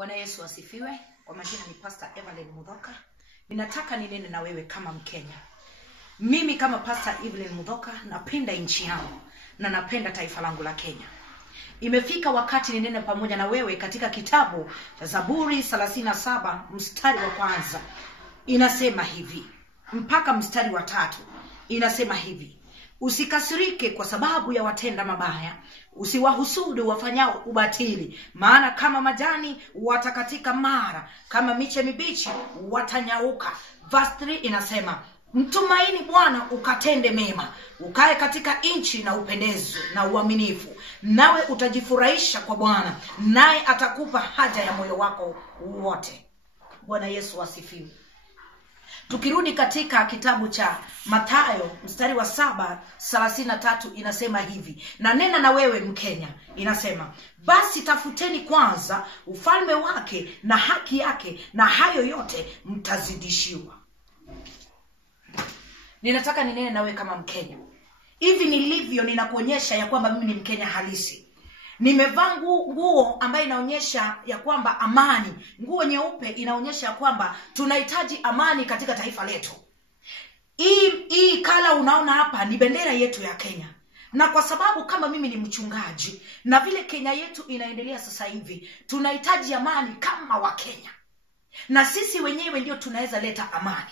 Bwana Yesu asifiwe. Kwa majina ni Pastor Evaline Muthoka. Ninataka ninene na wewe kama Mkenya. Mimi kama Pastor Evaline Muthoka napenda nchi yangu na napenda taifa langu la Kenya. Imefika wakati ninene pamoja na wewe katika kitabu cha Zaburi 37 mstari wa kwanza. Inasema hivi mpaka mstari wa 3. Inasema hivi: usikasirike kwa sababu ya watenda mabaya, usiwahusudu wafanyao ubatili, maana kama majani watakatika mara, kama miche mibichi watanyauka. Verse 3 inasema, mtumaini Bwana ukatende mema, ukae katika nchi na upendezwe na uaminifu, nawe utajifurahisha kwa Bwana, naye atakupa haja ya moyo wako wote. Bwana Yesu asifiwe. Tukirudi katika kitabu cha Mathayo mstari wa 7:33 inasema hivi, na nena na wewe Mkenya, inasema, basi tafuteni kwanza ufalme wake na haki yake, na hayo yote mtazidishiwa. Ninataka ninene na wewe kama Mkenya. Hivi nilivyo ninakuonyesha ya kwamba mimi ni Mkenya halisi. Nimevaa nguo ambayo inaonyesha ya kwamba amani. Nguo nyeupe inaonyesha ya kwamba tunahitaji amani katika taifa letu. Hii kala unaona hapa ni bendera yetu ya Kenya. Na kwa sababu kama mimi ni mchungaji na vile Kenya yetu inaendelea sasa hivi, tunahitaji amani kama wa Kenya. Na sisi wenyewe ndio tunaweza leta amani.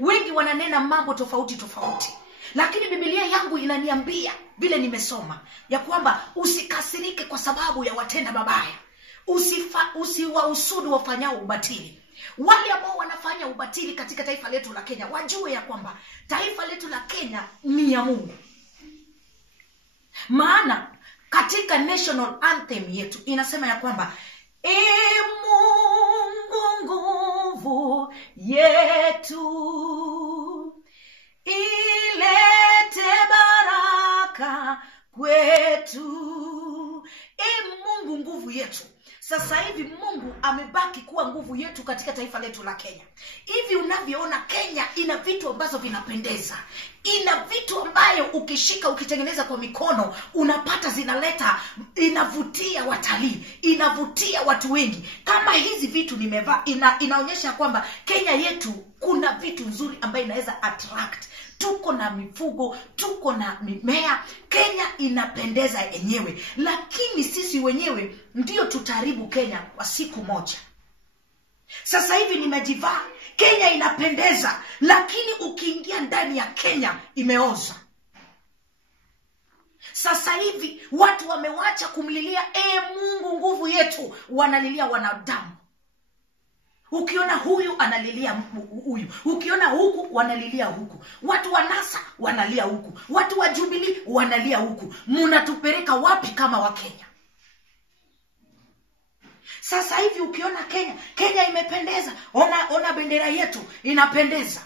Wengi wananena mambo tofauti tofauti, lakini Biblia yangu inaniambia vile nimesoma ya kwamba usikasirike kwa sababu ya watenda mabaya, usiwahusudu wafanyao ubatili. Wale ambao wanafanya ubatili katika taifa letu la Kenya wajue ya kwamba taifa letu la Kenya ni ya Mungu. Maana katika national anthem yetu inasema ya kwamba Mungu nguvu yetu, ilete baraka kwetu. Mungu nguvu yetu. Sasa hivi Mungu amebaki kuwa nguvu yetu katika taifa letu la Kenya. Hivi unavyoona Kenya ina vitu ambazo vinapendeza. Ina vitu ambayo ukishika ukitengeneza kwa mikono unapata zinaleta, inavutia watalii, inavutia watu wengi. Kama hizi vitu nimevaa inaonyesha kwamba Kenya yetu kuna vitu nzuri ambayo inaweza attract. Tuko na mifugo, tuko na mimea. Kenya inapendeza yenyewe, lakini sisi wenyewe ndio tutaharibu Kenya kwa siku moja. Sasa hivi nimejivaa, Kenya inapendeza, lakini ukiingia ndani ya Kenya imeoza. Sasa hivi watu wamewacha kumlilia Mungu nguvu yetu, wanalilia wanadamu. Ukiona huyu analilia huyu, ukiona huku wanalilia huku. Watu wa NASA wanalia huku, watu wa Jubilee wanalia huku. Mnatupeleka wapi kama wa Kenya? Sasa hivi ukiona Kenya imependeza, ona bendera yetu inapendeza.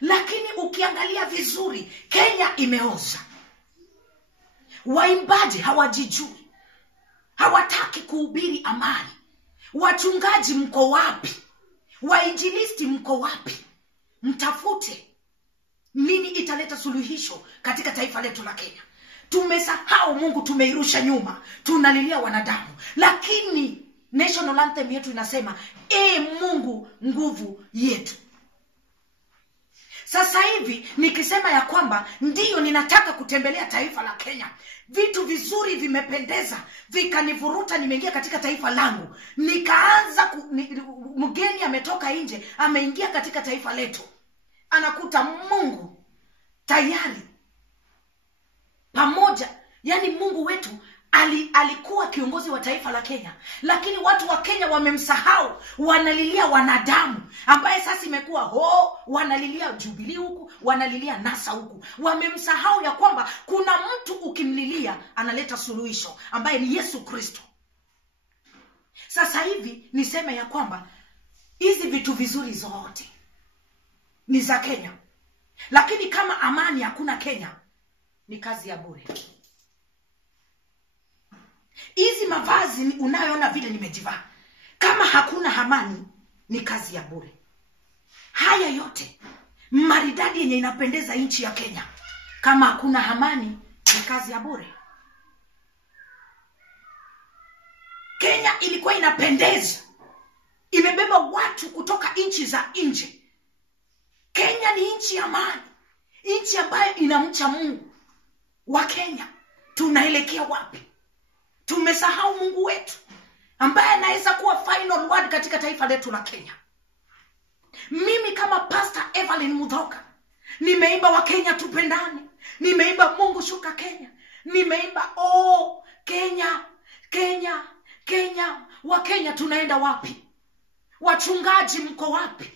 Lakini ukiangalia vizuri Kenya imeoza. Waimbaji hawajijui, hawataki kuhubiri amani. Wachungaji mko wapi? Wainjilisti mko wapi? Mtafute nini italeta suluhisho katika taifa letu la Kenya. Tumesahau Mungu, tumeirusha nyuma, tunalilia wanadamu. Lakini national anthem yetu inasema Mungu nguvu yetu. Sasa hivi nikisema ya kwamba ndiyo ninataka kutembelea taifa la Kenya, vitu vizuri vimependeza, vikanivuruta, nimeingia katika taifa langu. Nikaanza mgeni ametoka nje, ameingia katika taifa letu, anakuta Mungu tayari pamoja. Yani Mungu wetu alikuwa kiongozi wa taifa la Kenya, lakini watu wa Kenya wamemsahau, wanalilia wanadamu, ambaye sasa imekuwa wanalilia Jubilee huku, wanalilia NASA huku. Wamemsahau ya kwamba kuna mtu ukimlilia analeta suluhisho, ambaye ni Yesu Kristo. Sasa hivi niseme ya kwamba hizi vitu vizuri zote ni za Kenya, lakini kama amani hakuna Kenya, ni kazi ya bure. Hizi mavazi unayoona vile nimejivaa, kama hakuna amani ni kazi ya bure. Haya yote maridadi yenye inapendeza nchi ya Kenya, kama hakuna amani ni kazi ya bure. Kenya ilikuwa inapendeza. Imebeba watu kutoka nchi za nje. Kenya ni nchi ya amani. Nchi ambayo inamcha Mungu. Wa Kenya, tunaelekea wapi? Tumesahau Mungu wetu ambaye anaweza kuwa final word katika taifa letu la Kenya. Mimi kama Pastor Evaline Muthoka nimeimba wa Kenya tupendane. Nimeimba Mungu shuka Kenya. Nimeimba Kenya, Kenya, Kenya. Wa Kenya tunaenda wapi? Wachungaji mko wapi?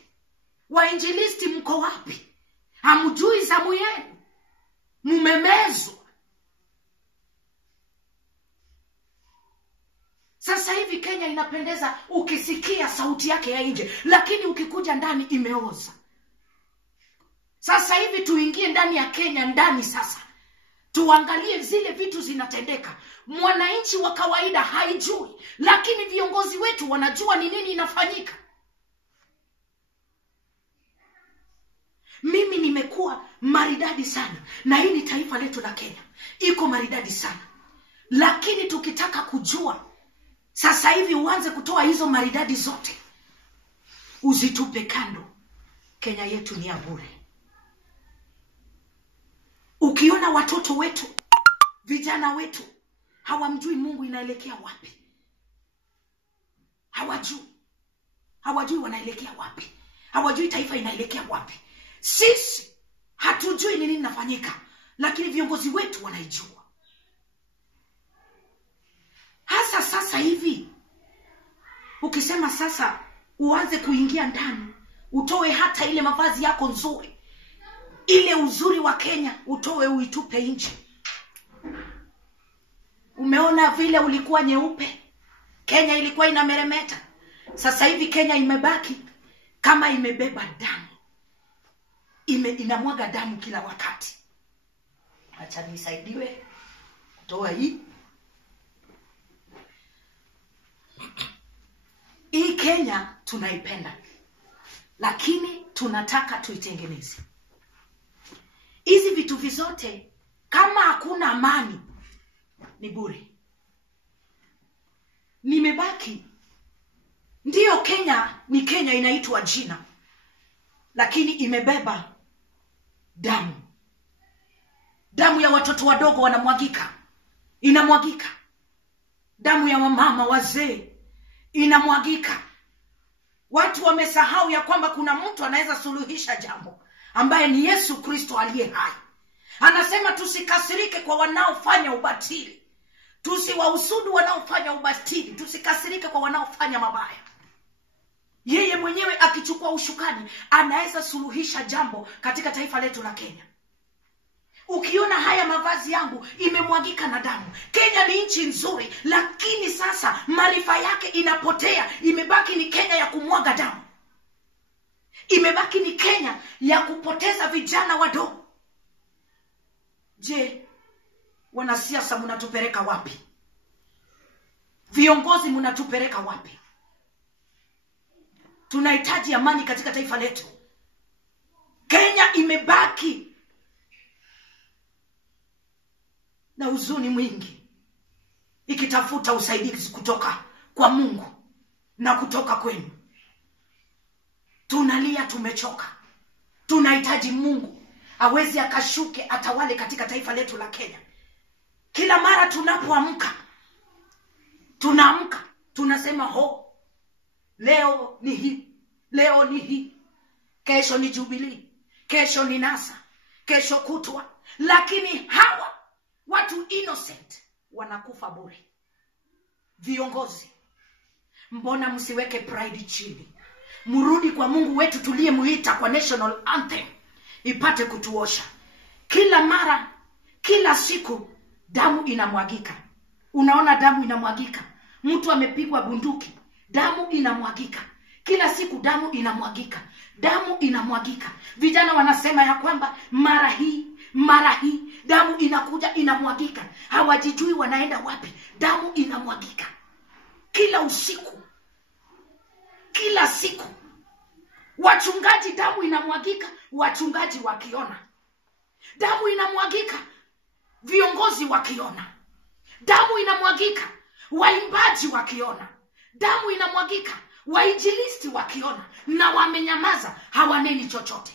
Wainjilisti mko wapi? Hamjui zamu yenu. Mmemezwa. Sasa hivi Kenya inapendeza ukisikia sauti yake ya nje, lakini ukikuja ndani imeoza. Sasa hivi tuingie ndani ya Kenya ndani sasa. Tuangalie zile vitu zinatendeka. Mwananchi wa kawaida haijui, lakini viongozi wetu wanajua ni nini inafanyika. Mimi nimekuwa maridadi sana, na hii ni taifa letu la Kenya. Iko maridadi sana. Lakini tukitaka kujua, sasa hivi uanze kutoa hizo maridadi zote, uzitupe kando. Kenya yetu ni ya bure. Ukiona watoto wetu, vijana wetu, hawamjui Mungu inaelekea wapi. Hawajui wanaelekea wapi. Hawajui taifa inaelekea wapi. Sisi hatujui nini inafanyika, lakini viongozi wetu wanaijua. Hasa sasa hivi ukisema sasa uanze kuingia ndani, utoe hata ile mavazi yako nzuri, ile uzuri wa Kenya utoe uitupe nje. Umeona vile ulikuwa nyeupe, Kenya ilikuwa inameremeta. Sasa hivi Kenya imebaki kama imebeba damu. Inamwaga damu kila wakati. Acha nisaidiwe kutoa hii. Hii Kenya tunaipenda, lakini tunataka tuitengeneze. Hizi vitu vizote kama hakuna amani ni bure. Nimebaki. Ndiyo Kenya ni Kenya, inaitwa jina, lakini imebeba damu. Damu ya watoto wadogo wanamwagika. Inamwagika. Damu ya wamama wazee inamwagika. Watu wamesahau ya kwamba kuna mtu anaweza suluhisha jambo, ambaye ni Yesu Kristo aliye hai. Anasema tusikasirike kwa wanaofanya ubatili. Tusiwahusudu wanaofanya ubatili. Tusikasirike kwa wanaofanya mabaya. Yeye mwenyewe akichukua ushukani anaweza suluhisha jambo katika taifa letu la Kenya. Ukiona haya mavazi yangu imemwagika na damu. Kenya ni nchi nzuri, lakini sasa maarifa yake inapotea. Imebaki ni Kenya ya kumwaga damu. Imebaki ni Kenya ya kupoteza vijana wadogo. Je, wanasiasa mnatupeleka wapi? Viongozi mnatupeleka wapi? Tunahitaji amani katika taifa letu. Kenya imebaki na huzuni mwingi, ikitafuta usaidizi kutoka kwa Mungu na kutoka kwenu. Tunalia, tumechoka. Tunahitaji Mungu aweze akashuke atawale katika taifa letu la Kenya. Kila mara tunapoamka, tunaamka tunasema leo ni hii, leo ni hii, kesho ni Jubilee, kesho ni NASA, kesho kutwa. Lakini hawa watu innocent wanakufa bure. Viongozi, mbona msiweke pride chini? Mrudi kwa Mungu wetu tuliyemuita kwa national anthem ipate kutuosha. Kila mara, kila siku damu inamwagika. Unaona damu inamwagika. Mtu amepigwa bunduki, damu inamwagika. Kila siku damu inamwagika. Damu inamwagika. Vijana wanasema ya kwamba mara hii damu inakuja inamwagika. Hawajijui wanaenda wapi. Damu inamwagika. Kila usiku, kila siku. Wachungaji, damu inamwagika. Wachungaji wakiona damu inamwagika, viongozi wakiona damu inamwagika, waimbaji wakiona, damu inamwagika, wainjilisti wakiona, na wamenyamaza, hawaneni chochote.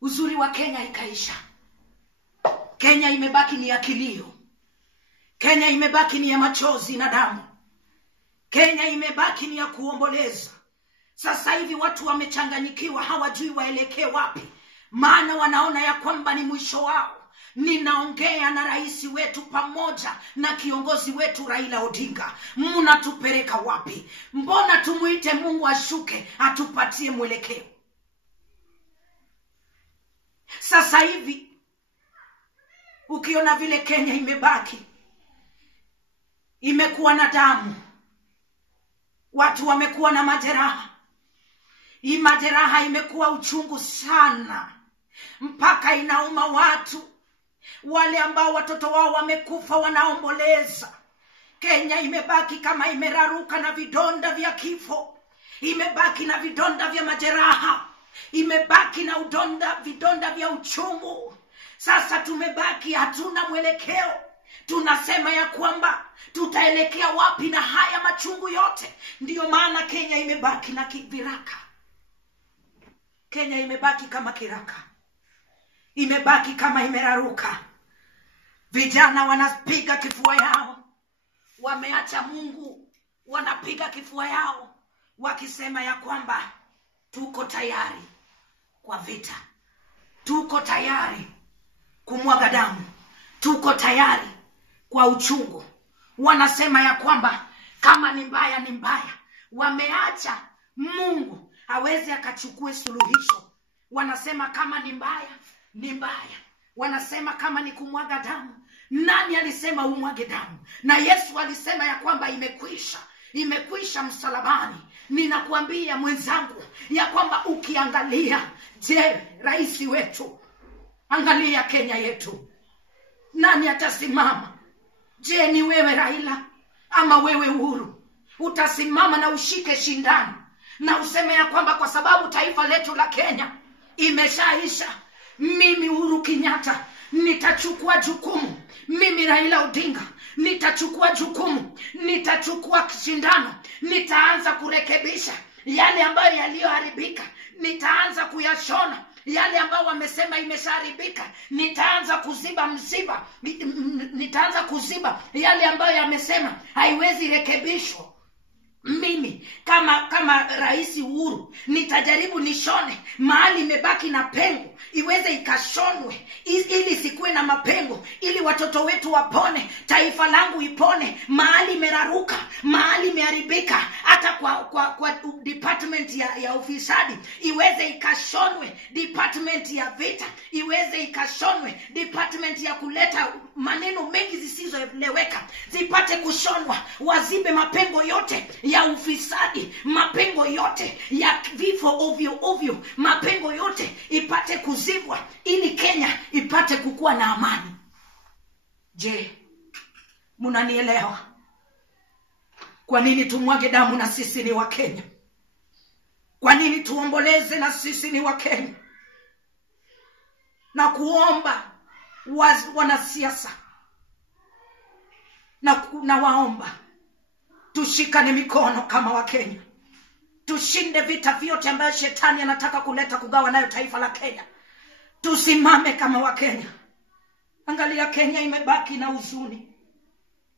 Uzuri wa Kenya ikaisha. Kenya imebaki ni ya kilio. Kenya imebaki ni ya machozi na damu. Kenya imebaki ni ya kuomboleza. Sasa hivi watu wamechanganyikiwa, hawajui waelekee wapi, maana wanaona ya kwamba ni mwisho wao. Ninaongea na rais wetu pamoja na kiongozi wetu Raila Odinga. Mnatupeleka wapi? Mbona tumuite Mungu ashuke atupatie mwelekeo? Sasa hivi ukiona vile Kenya imebaki, imekuwa na damu, watu wamekuwa na majeraha. Hii majeraha imekuwa uchungu sana, mpaka inauma watu. Wale ambao watoto wao wamekufa wanaomboleza. Kenya imebaki kama imeraruka na vidonda vya kifo, imebaki na vidonda vya majeraha, imebaki na vidonda vya uchungu. Sasa tumebaki hatuna mwelekeo. Tunasema ya kwamba tutaelekea wapi na haya machungu yote? Ndiyo maana Kenya imebaki na viraka. Kenya imebaki kama kiraka, imebaki kama imeraruka. Vijana wanapiga kifua yao, wameacha Mungu, wanapiga kifua yao wakisema ya kwamba tuko tayari kwa vita, tuko tayari kumwaga damu, tuko tayari kwa uchungu. Wanasema ya kwamba kama ni mbaya ni mbaya. Wameacha Mungu hawezi akachukue suluhisho. Wanasema kama ni mbaya ni mbaya. Wanasema kama ni kumwaga damu, nani alisema umwage damu? Na Yesu alisema ya kwamba imekwisha, imekwisha msalabani. Ninakuambia mwenzangu ya kwamba ukiangalia, je, rais wetu, angalia Kenya yetu, nani atasimama? Je, ni wewe Raila ama wewe Uhuru? Utasimama na ushike shindano na useme ya kwamba kwa sababu taifa letu la Kenya imeshaisha, mimi Uhuru Kenyatta nitachukua jukumu, mimi Raila Odinga nitachukua jukumu, nitachukua shindano, nitaanza kurekebisha yale ambayo yaliyoharibika, nitaanza kuyashona yale ambayo wamesema imeshaharibika, nitaanza kuziba msiba, nitaanza kuziba yale ambayo yamesema haiwezi rekebishwa. Mimi kama rais Uhuru nitajaribu nishone mahali imebaki na pengo, iweze ikashonwe ili sikuwe na mapengo, ili watoto wetu wapone, taifa langu ipone. Mahali imeraruka, mahali imeharibika, hata kwa department ya ufisadi iweze ikashonwe, department ya vita iweze ikashonwe, department ya kuleta maneno mengi zisizoeleweka zipate kushonwa, wazibe mapengo yote ya ufisadi, mapengo yote ya vifo ovyo ovyo, mapengo yote ipate kuzibwa ili Kenya ipate kukua na amani. Je, mnanielewa? Kwa nini tumwage damu na sisi ni wa Kenya? Kwa nini tuomboleze na sisi ni wa Kenya? Na kuomba wanasiasa na waomba tushikane mikono kama wa Kenya, tushinde vita vyote ambayo shetani anataka kuleta kugawa nayo taifa la Kenya. Tusimame kama wa Kenya. Angalia, Kenya imebaki na huzuni,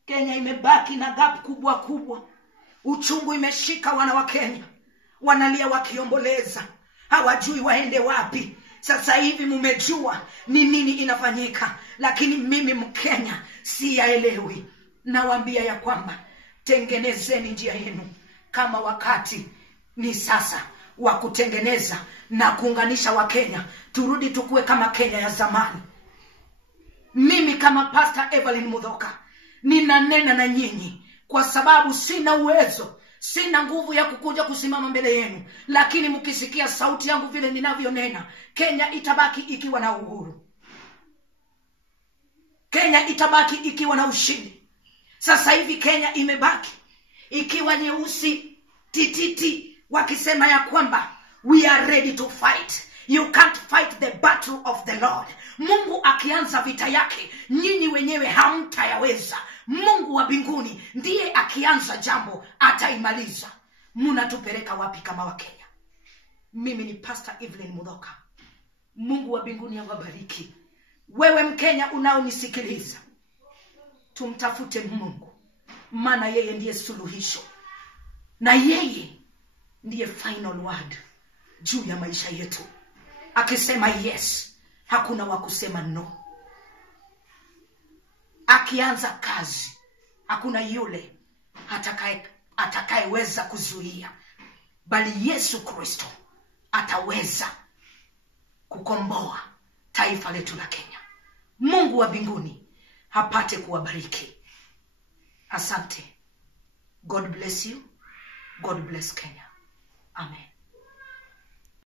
Kenya imebaki na gap kubwa kubwa. Uchungu imeshika wana wa Kenya, wanalia wakiomboleza, hawajui waende wapi. Sasa hivi mmejua ni nini inafanyika, lakini mimi Mkenya siyaelewi. Nawaambia ya kwamba tengenezeni njia yenu, kama wakati ni sasa wa kutengeneza na kuunganisha wa Kenya, turudi tukue kama Kenya ya zamani. Mimi kama Pastor Evaline Muthoka ninanena na nyinyi kwa sababu sina uwezo, sina nguvu ya kukuja kusimama mbele yenu, lakini mkisikia sauti yangu vile ninavyonena, Kenya itabaki ikiwa na uhuru, Kenya itabaki ikiwa na ushindi. Sasa hivi Kenya imebaki ikiwa nyeusi tititi, wakisema ya kwamba we are ready to fight. You can't fight the battle of the Lord. Mungu akianza vita yake, nyinyi wenyewe hamtayaweza. Mungu wa mbinguni ndiye akianza jambo ataimaliza. Munatupeleka wapi kama Wakenya? Mimi ni Pastor Evaline Muthoka. Mungu wa mbinguni awabariki. Wewe Mkenya unaonisikiliza, tumtafute Mungu, maana yeye ndiye suluhisho, na yeye ndiye final word juu ya maisha yetu. Akisema yes, hakuna wa kusema no. Akianza kazi, hakuna yule atakayeweza kuzuia, bali Yesu Kristo ataweza kukomboa taifa letu la Kenya. Mungu wa mbinguni hapate kuwabariki. Asante. God bless you. God bless Kenya. Amen.